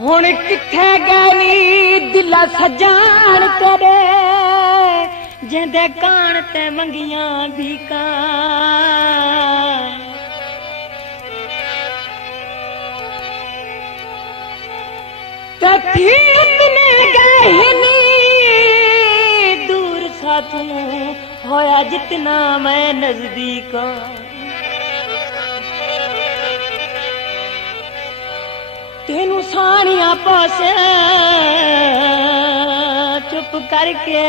हुण किथे गैनी दिला सजान करे जिंदे कान ते मंगियां भीका इतने गहनी दूर सा तू होया जितना मैं नजदीक तेनू सानिया पासे चुप करके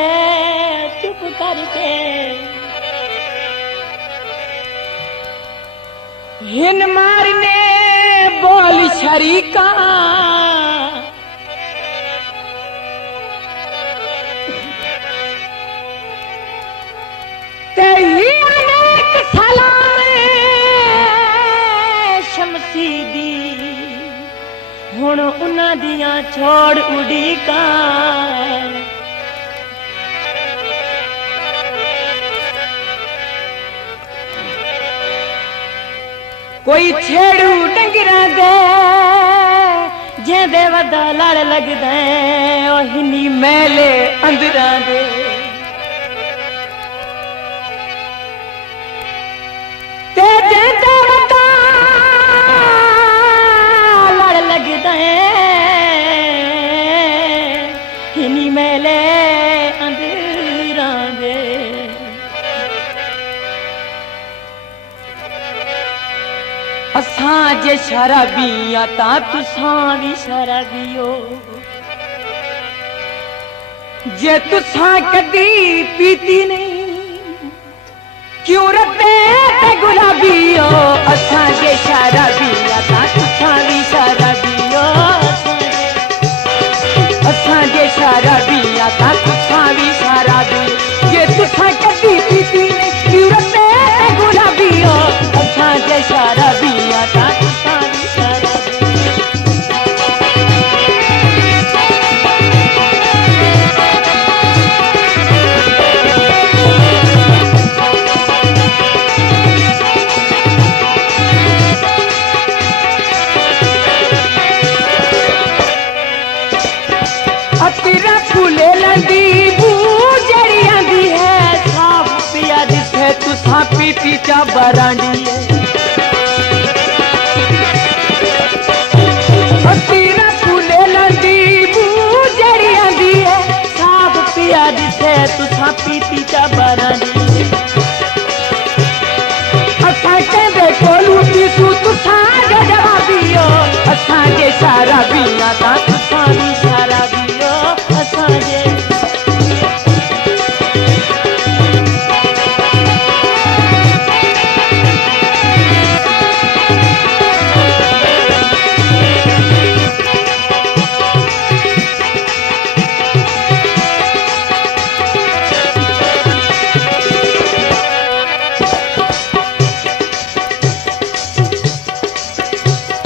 हिन मारने बोल शरीका तेरी अनेक सलाम शमसीदी हुण उन्हां दियां छोड़ उड़ीका कोई छेड़ू डंगरा दे जेंदे वदा लड़ लगदा ओ हिनी मैले अंदरां दे हिनी मेले अंदरां दे असां जे शराबियां तां तुसां भी शराबियो जे तुसां कदी पीती नहीं क्यों रते ते गुलाबियो असां जे शराबियां तां तुसां भी शराबियो असां जे शराबियां तां तुसां भी शराबी जे तुसां कदी पीती नहीं क्यों रते ते गुलाबियो असां जे शराबियां तां तुसां भी पीती चा बरांडी तीरा फूले लंदी बूजरी आंदी है साब पिया जिसे तुसा पीती चा बरांडी असां कहंदे कोलू पीसू तुसा जवाबियो असां जे शराबियां तां तुसा भी शराबियो असां जे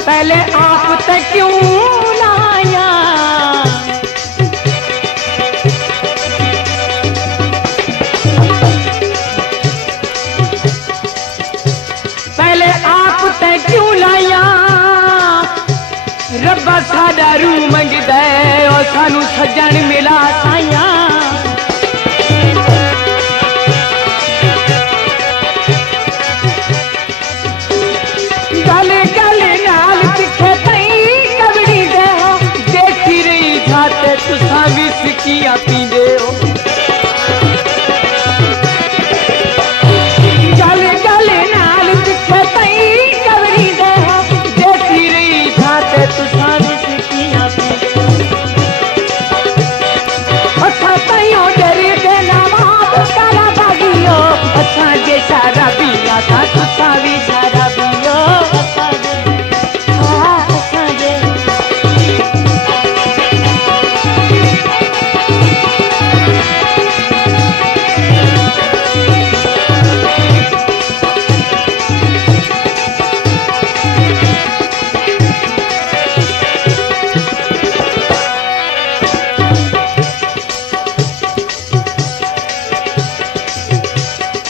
पहले आप तक क्यों लाया पहले आप तक क्यों लाया रब्बा साडा रू मंगदा और सानू सजन मिला साया तुसां भी सिकिया पींदे हो गल गल नाल दिखे तई कवरी दे हो देखी रही जाते तुसां भी सिकिया पींदे हो असां ताईं डरे दे नवाब काला बागियो असां जे शराबियां तां तुसां भी शराबियो असां जे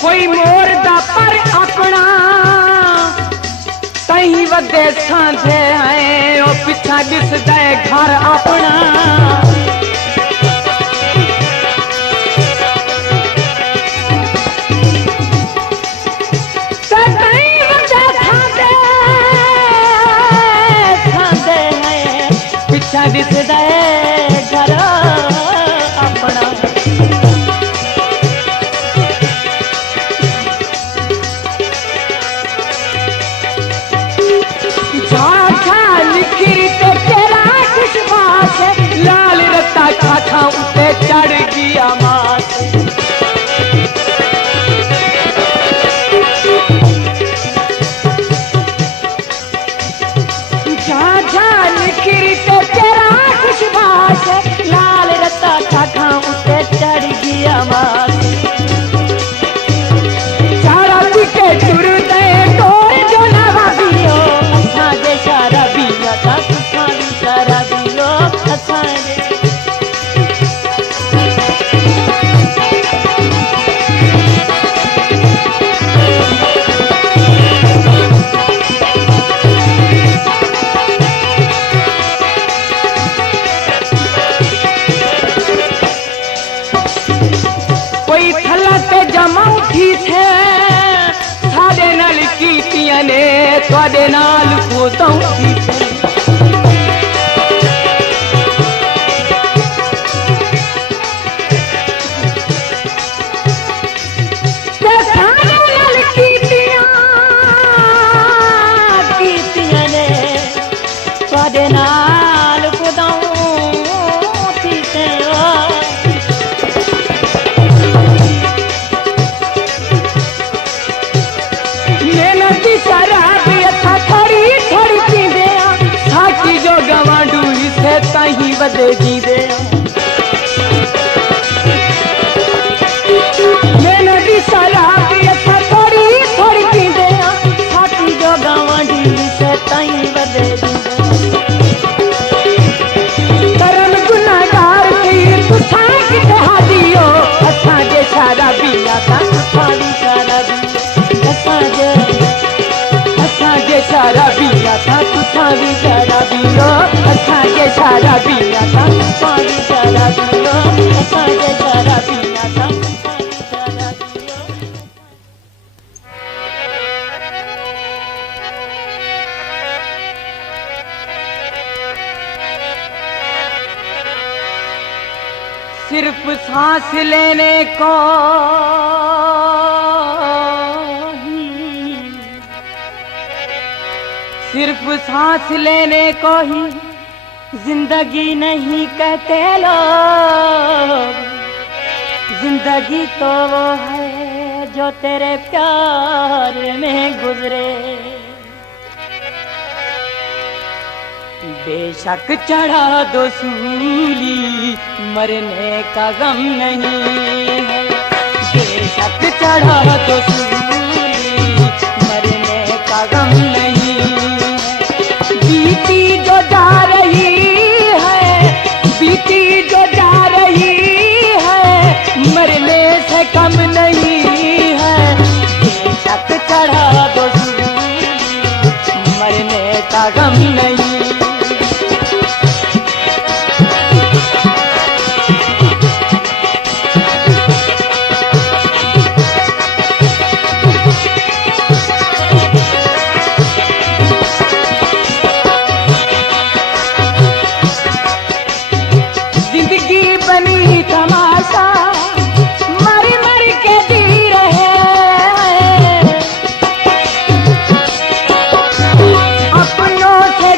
कोई मोर दा पर अपना तई वदे सांझे आए ओ पीछा दिस दे घर अपना पीछा दिस दे घर अपना लाल रत्ता खाखा उते चढ़ गया मास लाल रत्ता खाखा उते चढ़ गया मास सारा पीके टुर दे तोर जो नवा बियो असा जे सारा बिया ता तुसा भी सारा बियो असा थोड़े नाल कोतां ताही बदे जी दे मैंने भी शराब अच्छा थोड़ी थोड़ी पी दे साथी जो गवांडी से ताही बदे जी करम गुनाहगार की तुसा की हादियो अच्छा जे सारा बिया ता तुसा भी सारा बिया अच्छा जे सारा बिया ता तुसा भी सारा बियो अच्छा जे सारा बिया ता तुसा भी सारा बियो अच्छा जे सारा बिया ता तुसा भी सारा बियो सिर्फ सांस लेने को सिर्फ सांस लेने को ही जिंदगी नहीं कहते लोग जिंदगी तो वो है जो तेरे प्यार में गुजरे बेशक चढ़ा दो सूली मरने का गम नहीं है बेशक चढ़ा दो सूली मरने का गम नहीं है बीती जो जा रही है बीती जो जा रही है मरने से कम नहीं है बेशक चढ़ा दो सूली मरने का गम नहीं अपनों से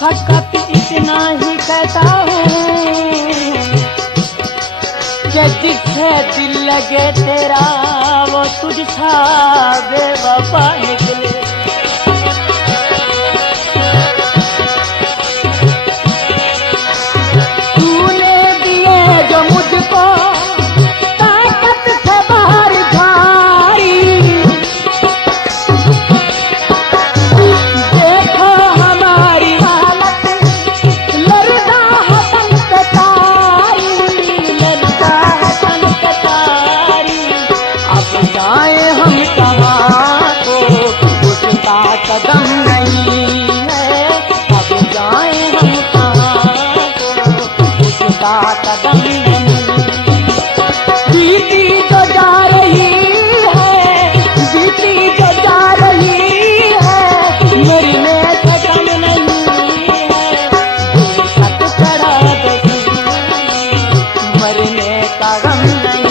फकत इतना ही कहता हूँ कि जिससे दिल लगे तेरा वो तुझसा बेवफा निकले। तूने दिए जो मुझको ताकत से बाहर भारी, देखो हमारी हालत लड़ता है तन पे तारी, लड़ता है तन पे तारी। अब जाए हम कहाँ को उसका कदम नहीं है, अब जाए हम कहाँ को उसका कदम नहीं। बीती जो जा रही है, बीती जो जा रही है, मरने का गम नहीं है, सत चढ़ा दही मरने का गम नहीं।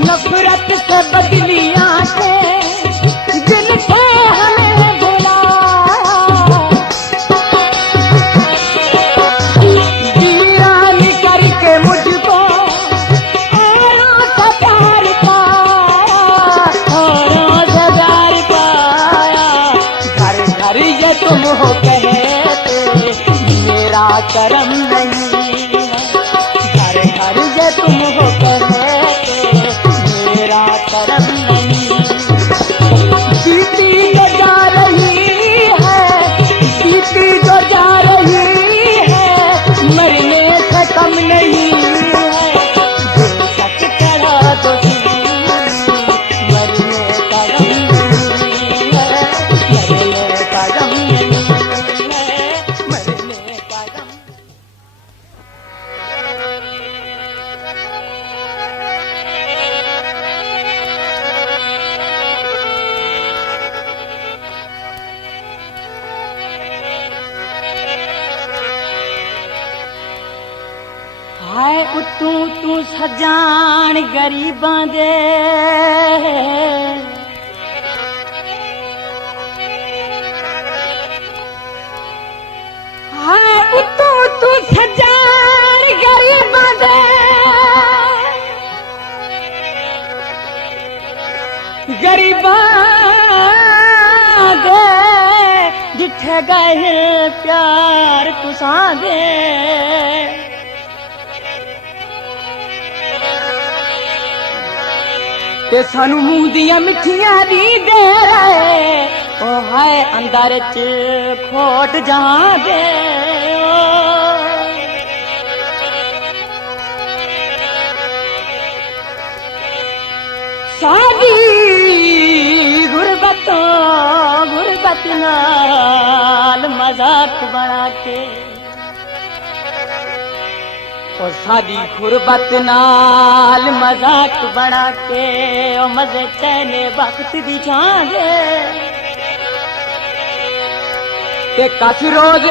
नफरत से बदली आंखें दिल से हमें बुलाया, वीरानी करके मुझको औरों से प्यार पाया, औरों से प्यार पाया। घर घर ये तुम हो कहते मेरा करम नहीं है, घर घर ये तुम हो कहते मेरा करम नहीं। बीती जो जा रही है, बीती जो जा रही है, मरने से कम नहीं है, बेशक चढ़ा दो मरने का गम नहीं है, मरने का गम नहीं है, मरने का गम। हाय उतू तू सजान गरीबां दे, हाय उतू तू सजान गरीबां दे, गरीबां दे जिथे गए प्यार तुसां दे। ते सानू मूंह दियां मिठियां दी दे रहे, ओ हाय अंदर च खोट जहां दे। साडी गुरबत गुरबत नाल मजाक बना के, और साडी गुरबत नाल मजाक बना के, ओ मजे चैने वक्त दी छां दे। ते कछ रोज